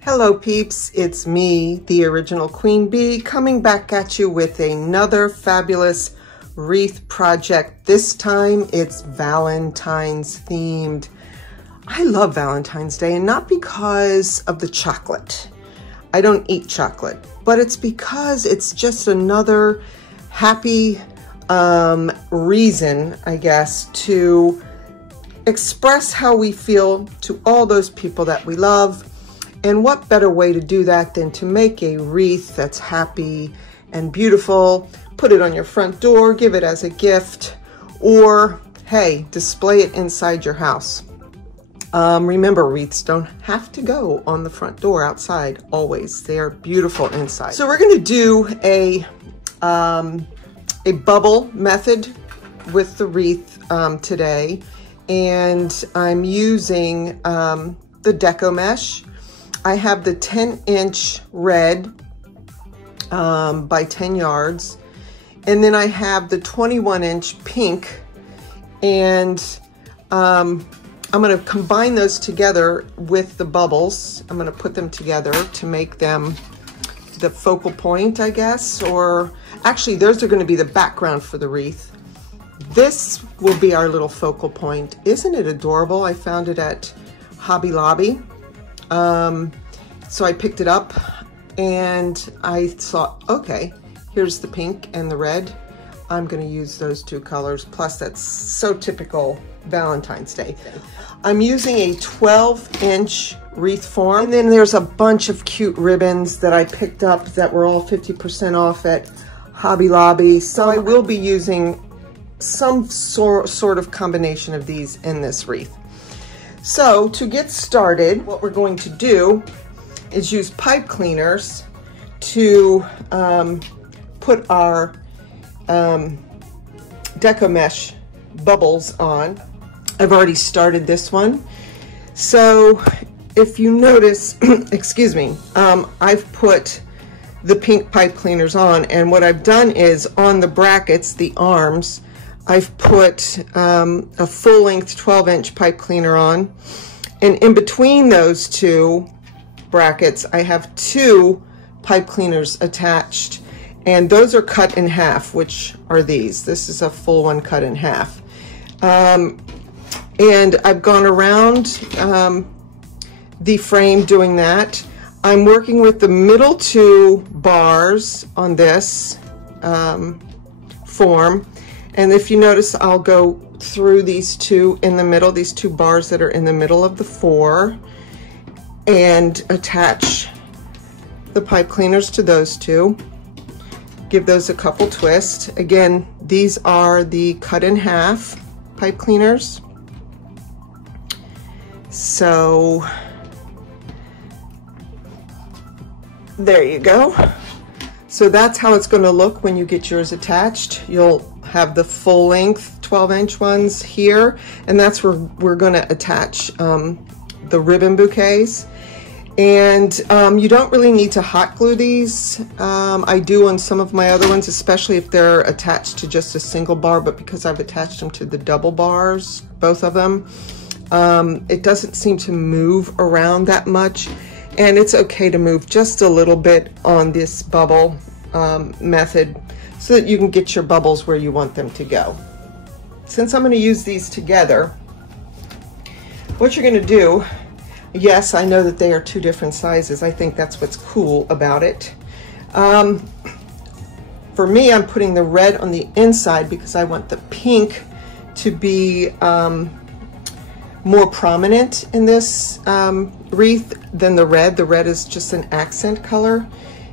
Hello peeps, it's me, the original Queen Bee, coming back at you with another fabulous wreath project. This time it's Valentine's themed. I love Valentine's Day, and not because of the chocolate. I don't eat chocolate, but it's because it's just another happy reason, I guess, to express how we feel to all those people that we love. And what better way to do that than to make a wreath that's happy and beautiful, put it on your front door, give it as a gift, or hey, display it inside your house. Remember, wreaths don't have to go on the front door outside always. They are beautiful inside. So we're gonna do a bubble method with the wreath today. And I'm using the deco mesh. I have the 10-inch red by 10 yards. And then I have the 21-inch pink. And I'm going to combine those together with the bubbles. I'm going to put them together to make them the focal point, I guess. Or actually, those are going to be the background for the wreath. This will be our little focal point. Isn't it adorable? I found it at Hobby Lobby. So I picked it up and I thought, okay, here's the pink and the red. I'm gonna use those two colors. Plus that's so typical Valentine's Day. I'm using a 12-inch wreath form. And then there's a bunch of cute ribbons that I picked up that were all 50% off at Hobby Lobby. So I will be using some sort of combination of these in this wreath. So to get started, what we're going to do is use pipe cleaners to put our deco mesh bubbles on. I've already started this one. So if you notice, excuse me, I've put the pink pipe cleaners on, and what I've done is on the brackets, the arms, I've put a full-length 12-inch pipe cleaner on, and in between those two brackets, I have two pipe cleaners attached, and those are cut in half, which are these. This is a full one cut in half. And I've gone around the frame doing that. I'm working with the middle two bars on this form. And if you notice, I'll go through these two in the middle, these two bars that are in the middle of the four, and attach the pipe cleaners to those two. Give those a couple twists. Again, these are the cut in half pipe cleaners. So there you go. So that's how it's going to look when you get yours attached. You'll have the full length 12-inch ones here, and that's where we're going to attach the ribbon bouquets. And you don't really need to hot glue these. I do on some of my other ones, especially if they're attached to just a single bar, but because I've attached them to the double bars, both of them, it doesn't seem to move around that much. And it's okay to move just a little bit on this bubble method so that you can get your bubbles where you want them to go. Since I'm going to use these together, what you're going to do, yes, I know that they are two different sizes. I think that's what's cool about it. For me, I'm putting the red on the inside because I want the pink to be more prominent in this wreath than the red. The red is just an accent color,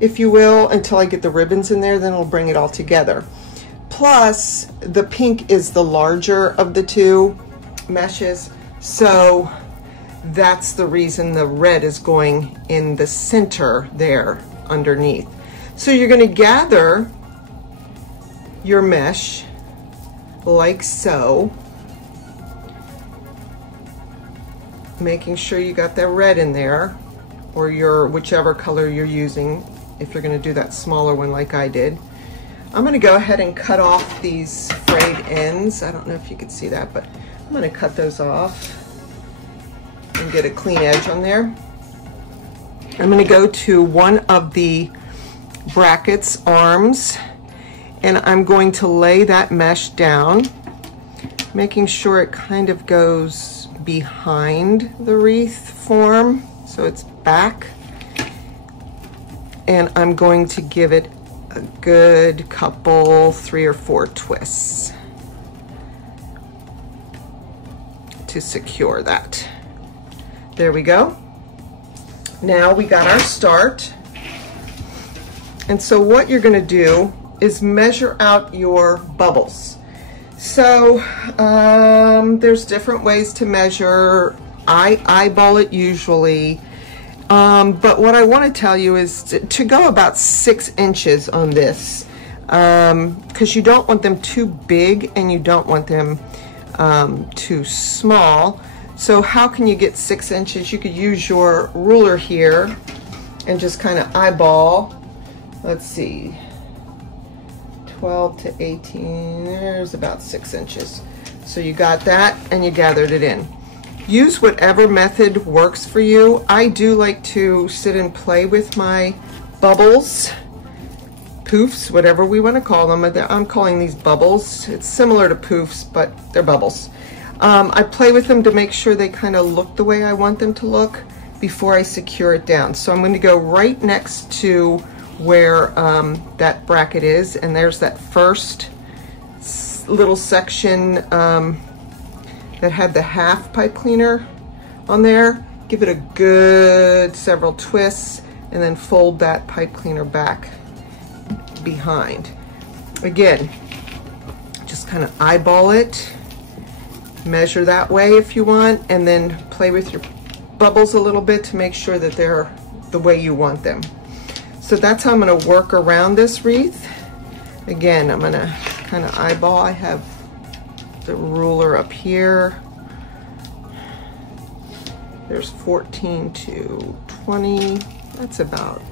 if you will, until I get the ribbons in there, then it'll bring it all together. Plus, the pink is the larger of the two meshes, so that's the reason the red is going in the center there underneath. So you're going to gather your mesh like so. making sure you got that red in there, or your whichever color you're using if you're going to do that smaller one like I did. I'm going to go ahead and cut off these frayed ends. I don't know if you can see that, but I'm going to cut those off and get a clean edge on there. I'm going to go to one of the brackets arms, and I'm going to lay that mesh down, making sure it kind of goes behind the wreath form, so it's back. And I'm going to give it a good couple, 3 or 4 twists to secure that. There we go. Now we got our start. And so what you're going to do is measure out your bubbles. So there's different ways to measure. I eyeball it usually. But what I want to tell you is to go about 6 inches on this, because you don't want them too big and you don't want them too small. So how can you get 6 inches? You could use your ruler here and just kind of eyeball. Let's see, 12 to 18, there's about 6 inches. So you got that and you gathered it in. Use whatever method works for you. I do like to sit and play with my bubbles, poofs, whatever we want to call them. I'm calling these bubbles. It's similar to poofs, but they're bubbles. I play with them to make sure they kind of look the way I want them to look before I secure it down. So I'm going to go right next to where that bracket is, and there's that first little section that had the half pipe cleaner on there. Give it a good several twists and then fold that pipe cleaner back behind. Again, just kind of eyeball it, measure that way if you want, and then play with your bubbles a little bit to make sure that they're the way you want them. So that's how I'm going to work around this wreath. Again, I'm going to kind of eyeball. I have the ruler up here. There's 14 to 20. That's about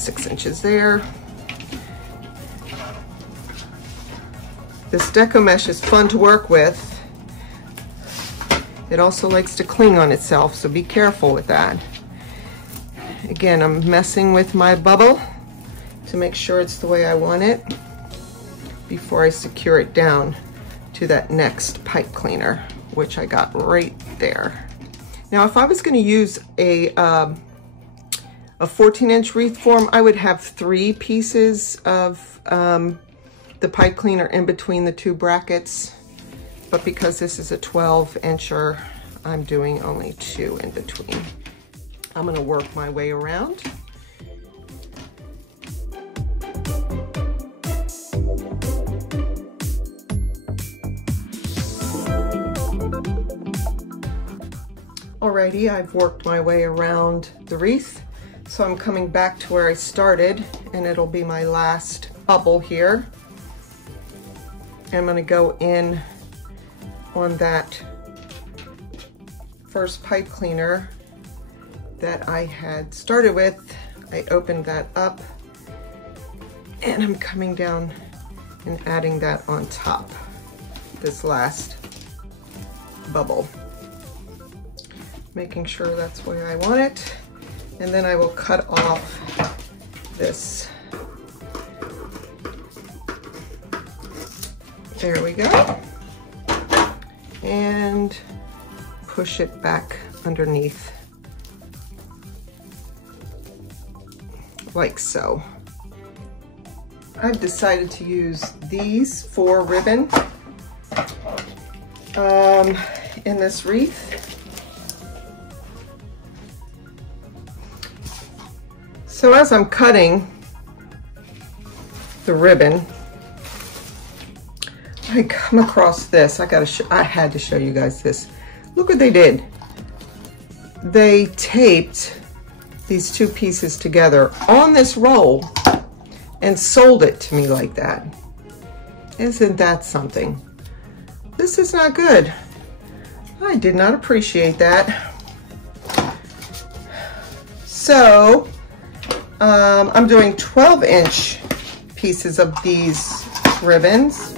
6 inches there. This deco mesh is fun to work with. It also likes to cling on itself, so be careful with that. Again, I'm messing with my bubble to make sure it's the way I want it before I secure it down to that next pipe cleaner, which I got right there. Now, if I was going to use a 14-inch wreath form, I would have 3 pieces of the pipe cleaner in between the 2 brackets, but because this is a 12-incher, I'm doing only 2 in between. I'm going to work my way around. Alrighty, I've worked my way around the wreath, so I'm coming back to where I started, and it'll be my last bubble here. I'm going to go in on that first pipe cleaner that I had started with. I opened that up, and I'm coming down and adding that on top, this last bubble. Making sure that's the way I want it. And then I will cut off this. There we go. And push it back underneath, like so. I've decided to use these for ribbon in this wreath. So as I'm cutting the ribbon, I come across this. I had to show you guys this. Look what they did. They taped these 2 pieces together on this roll and sold it to me like that. Isn't that something? This is not good. I did not appreciate that. So I'm doing 12-inch pieces of these ribbons.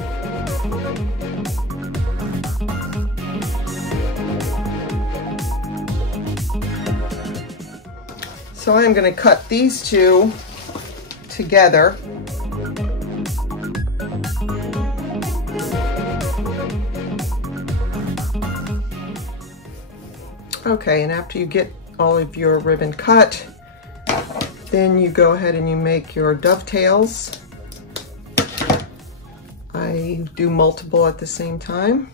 So I'm going to cut these two together. Okay, and after you get all of your ribbon cut, then you go ahead and you make your dovetails. I do multiple at the same time.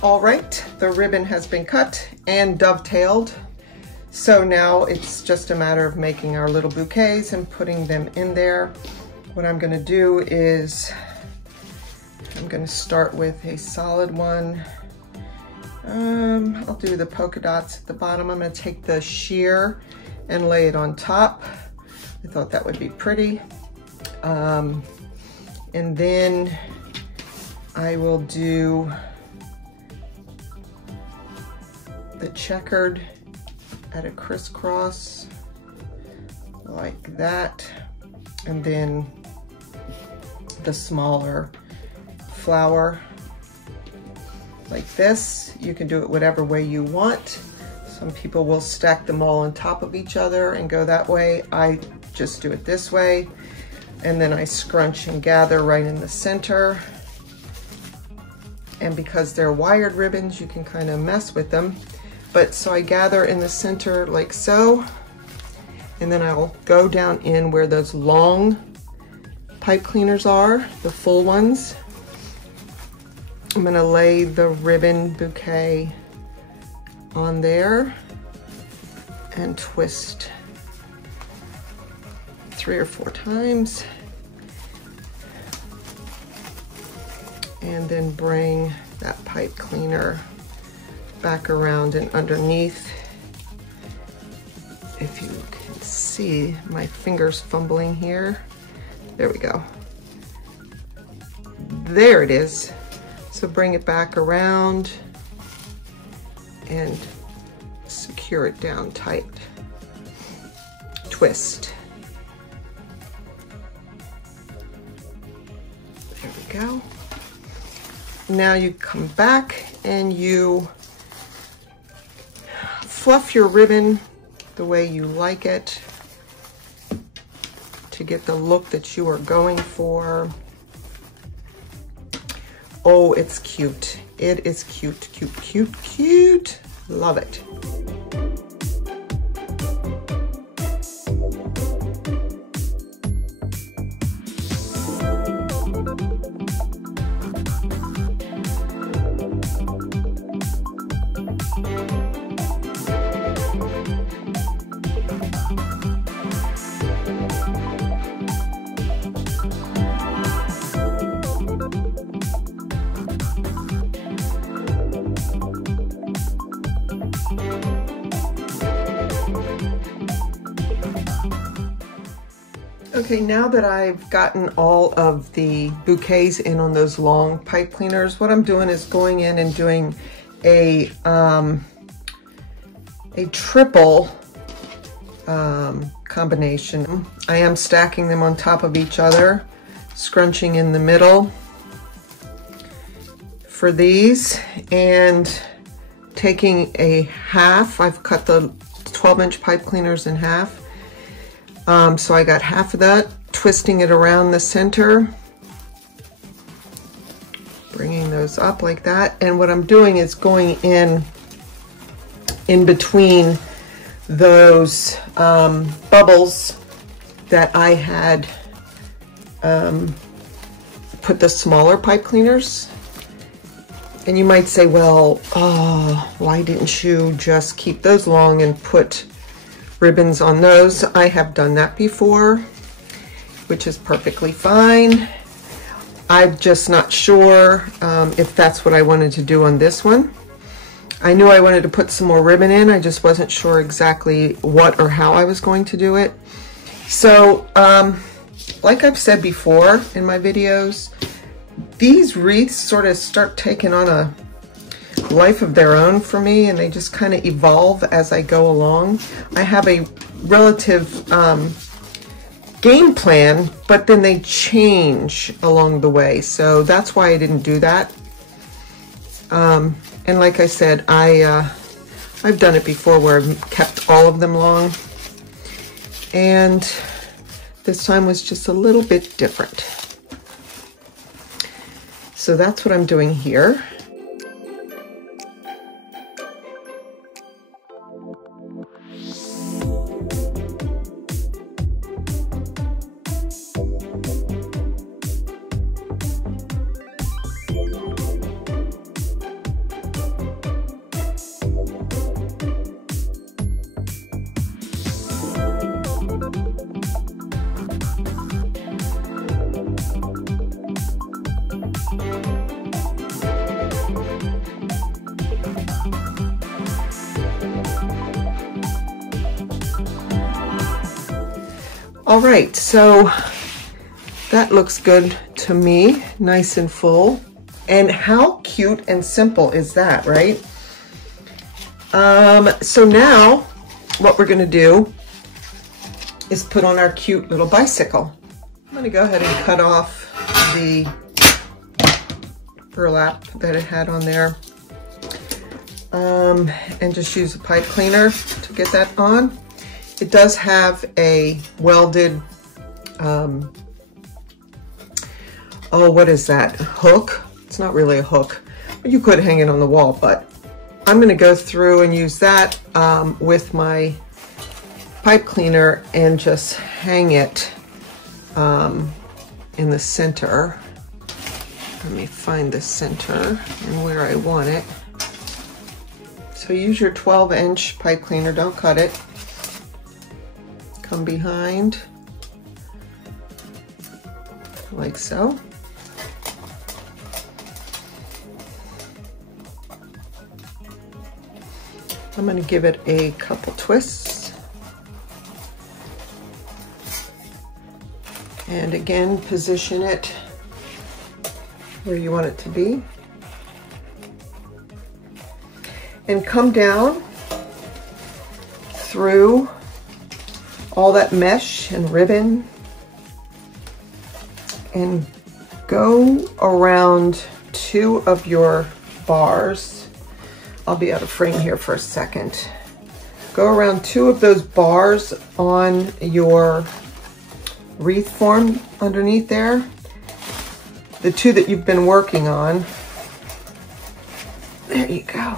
All right, the ribbon has been cut and dovetailed. So now it's just a matter of making our little bouquets and putting them in there. What I'm gonna do is, I'm gonna start with a solid one. I'll do the polka dots at the bottom. I'm gonna take the sheer and lay it on top. I thought that would be pretty. And then I will do the checkered at a crisscross like that, and then the smaller flower like this. You can do it whatever way you want. Some people will stack them all on top of each other and go that way. I just do it this way, and then I scrunch and gather right in the center. And because they're wired ribbons, you can kind of mess with them. But so I gather in the center like so, and then I'll go down in where those long pipe cleaners are, the full ones. I'm gonna lay the ribbon bouquet on there and twist 3 or 4 times. And then bring that pipe cleaner back around and underneath. If you can see my fingers fumbling here. There we go. There it is. So bring it back around and secure it down tight. Twist. There we go. Now you come back and you fluff your ribbon the way you like it to get the look that you are going for. Oh, it's cute. It is cute, cute, cute, cute. Love it. Okay, now that I've gotten all of the bouquets in on those long pipe cleaners, what I'm doing is going in and doing a triple combination. I am stacking them on top of each other, scrunching in the middle for these, and taking a half. I've cut the 12-inch pipe cleaners in half. So I got half of that, twisting it around the center, bringing those up like that. And what I'm doing is going in between those bubbles that I had put the smaller pipe cleaners. And you might say, well, why didn't you just keep those long and put ribbons on those? I have done that before, which is perfectly fine. I'm just not sure if that's what I wanted to do on this one. I knew I wanted to put some more ribbon in. I just wasn't sure exactly what or how I was going to do it. So, like I've said before in my videos, these wreaths sort of start taking on a life of their own for me, and they just kind of evolve as I go along. I have a relative game plan, but then they change along the way. So that's why I didn't do that. And like I said, I've done it before where I've kept all of them long. And this time was just a little bit different. So that's what I'm doing here. All right, so that looks good to me, nice and full. And how cute and simple is that, right? So now what we're gonna do is put on our cute little bicycle. I'm gonna go ahead and cut off the burlap that it had on there, and just use a pipe cleaner to get that on. It does have a welded, what is that, hook? It's not really a hook, but you could hang it on the wall, but I'm gonna go through and use that with my pipe cleaner and just hang it in the center. Let me find the center and where I want it. So use your 12-inch pipe cleaner, don't cut it. Come behind, like so. I'm going to give it a couple twists. And again, position it where you want it to be. And come down through all that mesh and ribbon and go around 2 of your bars. I'll be out of frame here for a second. Go around 2 of those bars on your wreath form underneath there. The 2 that you've been working on. There you go.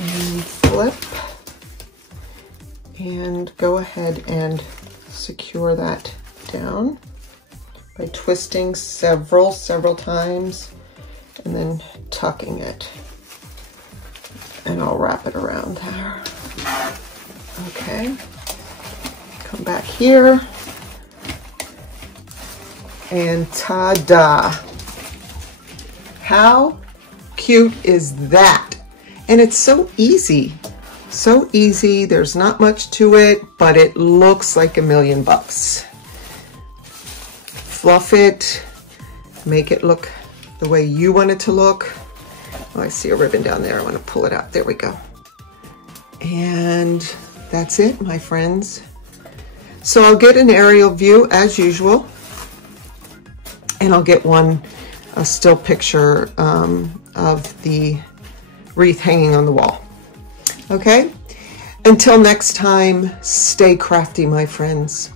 And flip and go ahead and secure that down by twisting several times and then tucking it, and I'll wrap it around there. Okay, come back here and ta-da! How cute is that? And it's so easy, so easy. There's not much to it, but it looks like $1,000,000. Fluff it, make it look the way you want it to look. Oh, I see a ribbon down there. I want to pull it out. There we go. And that's it, my friends. So I'll get an aerial view as usual, and I'll get a still picture of the wreath hanging on the wall. Okay? Until next time, stay crafty, my friends.